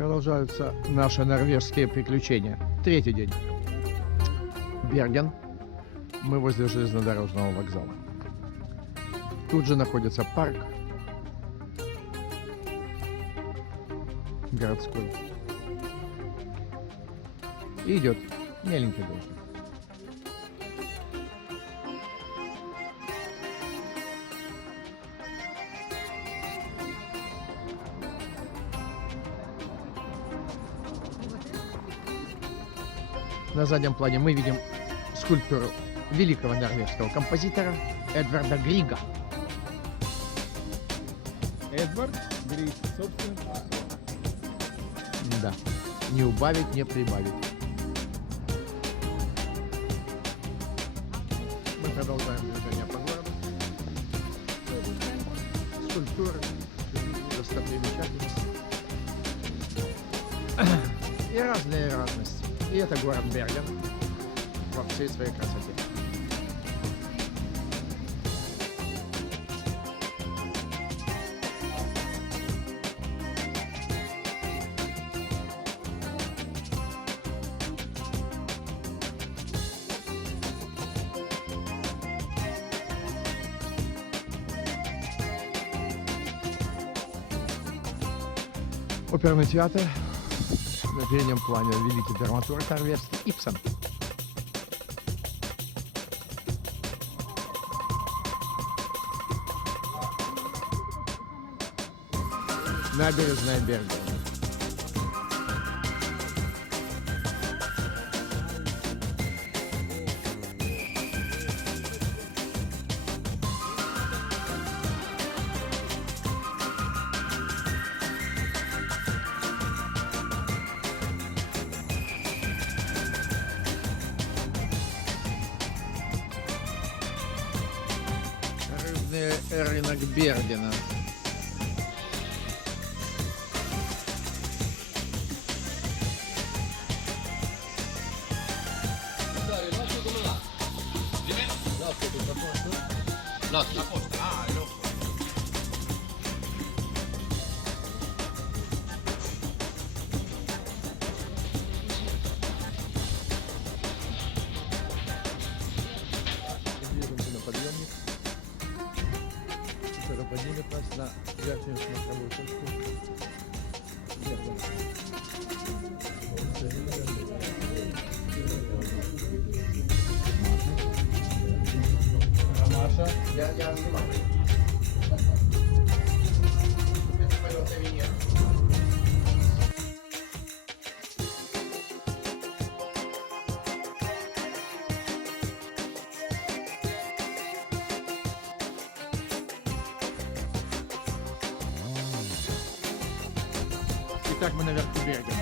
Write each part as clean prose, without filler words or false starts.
Продолжаются наши норвежские приключения. Третий день. Берген. Мы возле железнодорожного вокзала. Тут же находится парк городской. И идет меленький дождик. На заднем плане мы видим скульптуру великого норвежского композитора Эдварда Грига. Эдвард Григ, собственно. Да, не убавить, не прибавить. Мы продолжаем движение по городу. Скульптуры, достопримечательности. И разные разности. И это город Берген во всей своей красоте. Оперный театр. На переднем плане великий драматург норвежский Ипсон. Набережная Бергена. Рынок Бергена. Движемся на подъемник. Это поднимет нас на верхнюю смотровую точку. Маша. Я снимаю. Итак, мы наверху Бергена.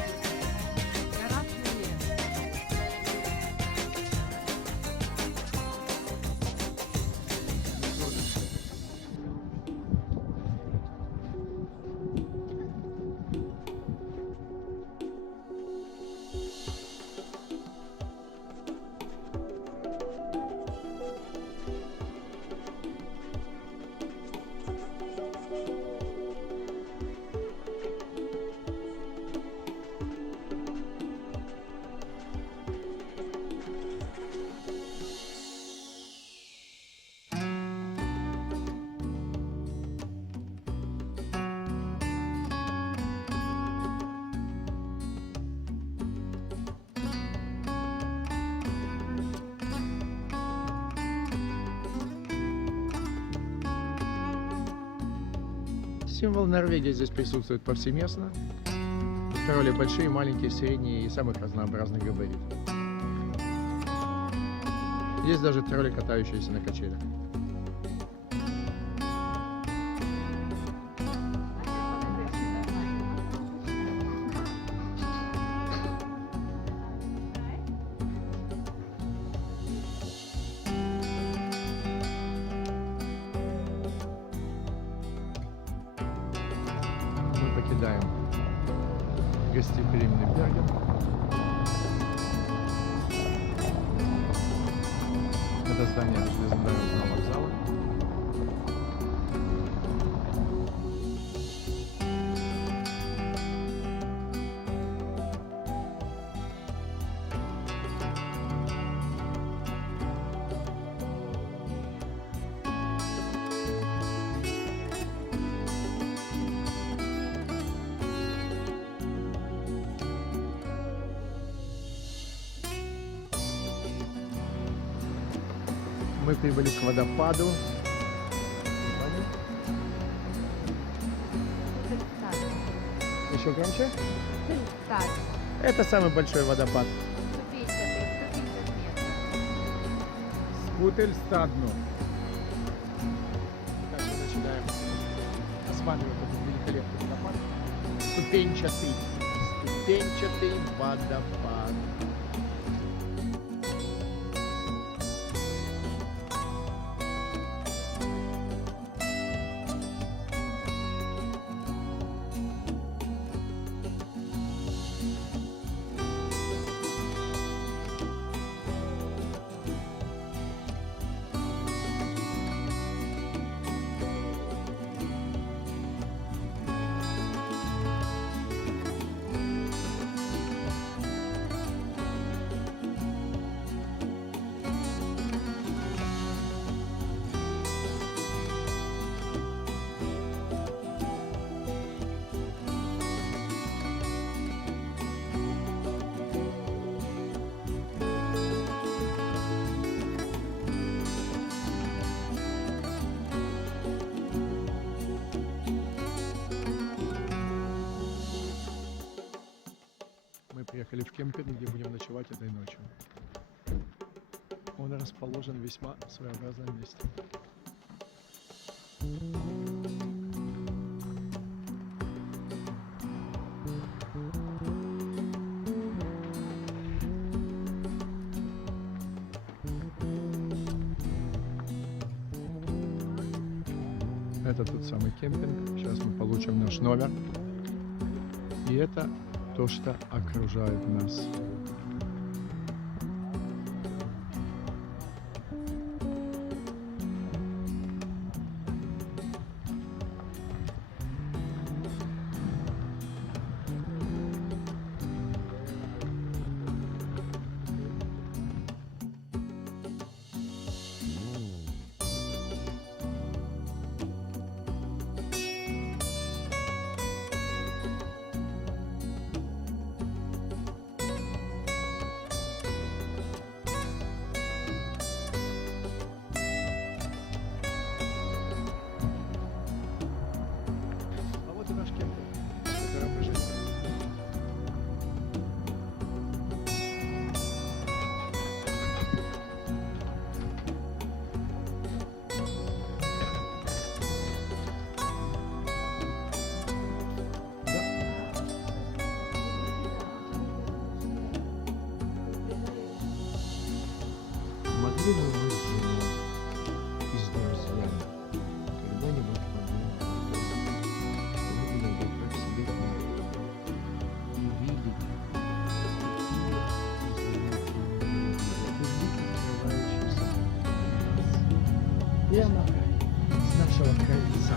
Символ Норвегии здесь присутствует повсеместно. Тролли большие, маленькие, средние и самых разнообразных габаритов. Есть даже тролли, катающиеся на качелях. Мы покидаем гостеприимный Берген. Это здание железнодорожного вокзала. Мы прибыли к водопаду. Еще громче. Это самый большой водопад. Скутель Стадно. Так, мы начинаем осматривать этот великолепный водопад. Ступенчатый водопад. Мы приехали в кемпинг, где будем ночевать этой ночью. Он расположен в весьма своеобразном месте. Это тот самый кемпинг. Сейчас мы получим наш номер. И это то, что окружает нас. А вот и наш кемпинг, в котором мы живем. Могли бы мы с женой и с друзьями когда-нибудь подумать, выглядеть как себе и видеть, прямо с нашего крыльца,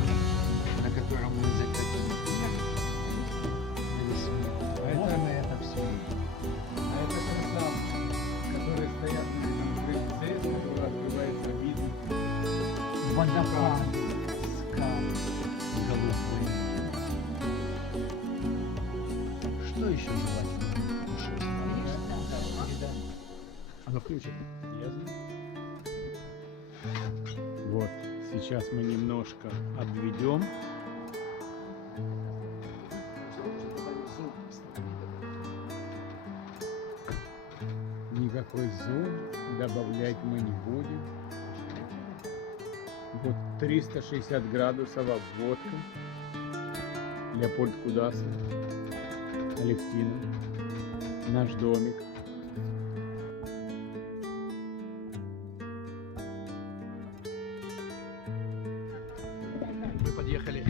на котором мы закатили на весь мир. Вот мы это все. А это красавцы, которые стоят на крыльце, с которого открывается вид. Водопад, скал, голубой. Что еще желательно душе? Оно включено. Вот, сейчас мы немножко обведем. Никакой зум добавлять мы не будем. Вот 360 градусов обводка. Леопольд Кудаса, Алевтина, наш домик. Мы подъехали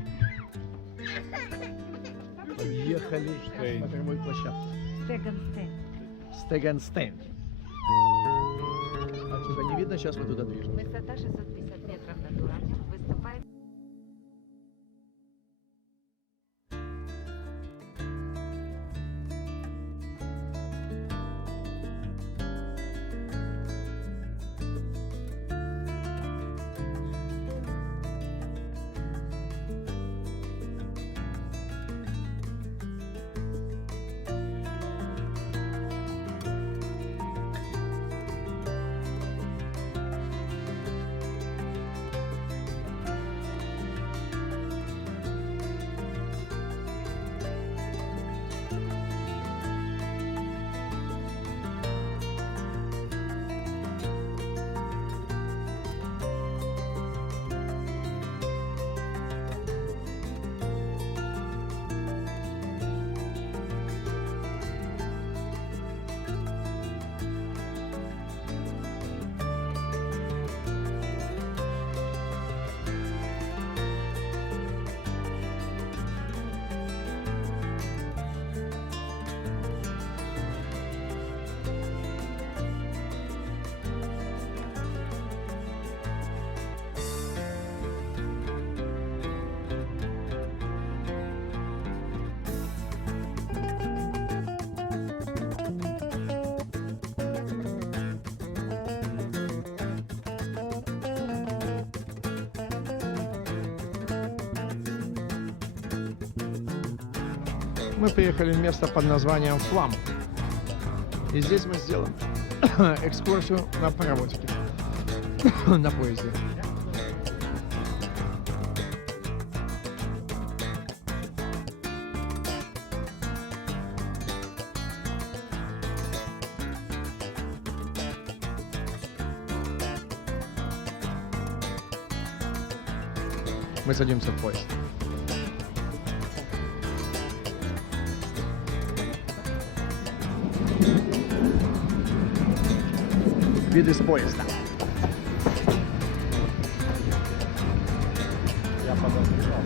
Что это? к смотровой площадке. Стегенстен. Отсюда не видно, сейчас мы туда движемся. Высота 650 метров над уровнем. Выступает Мы приехали в место под названием Флам. И здесь мы сделаем экскурсию на паровозике, на поезде. Мы садимся в поезд. Вид из поезда. Я подозревал.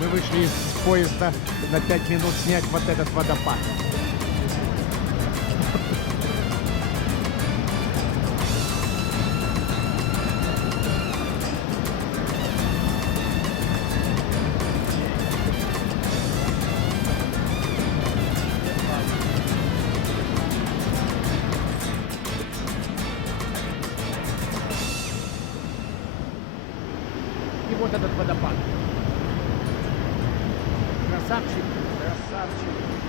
Мы вышли из поезда на 5 минут снять вот этот водопад. И вот этот водопад. Красавчик, красавчик.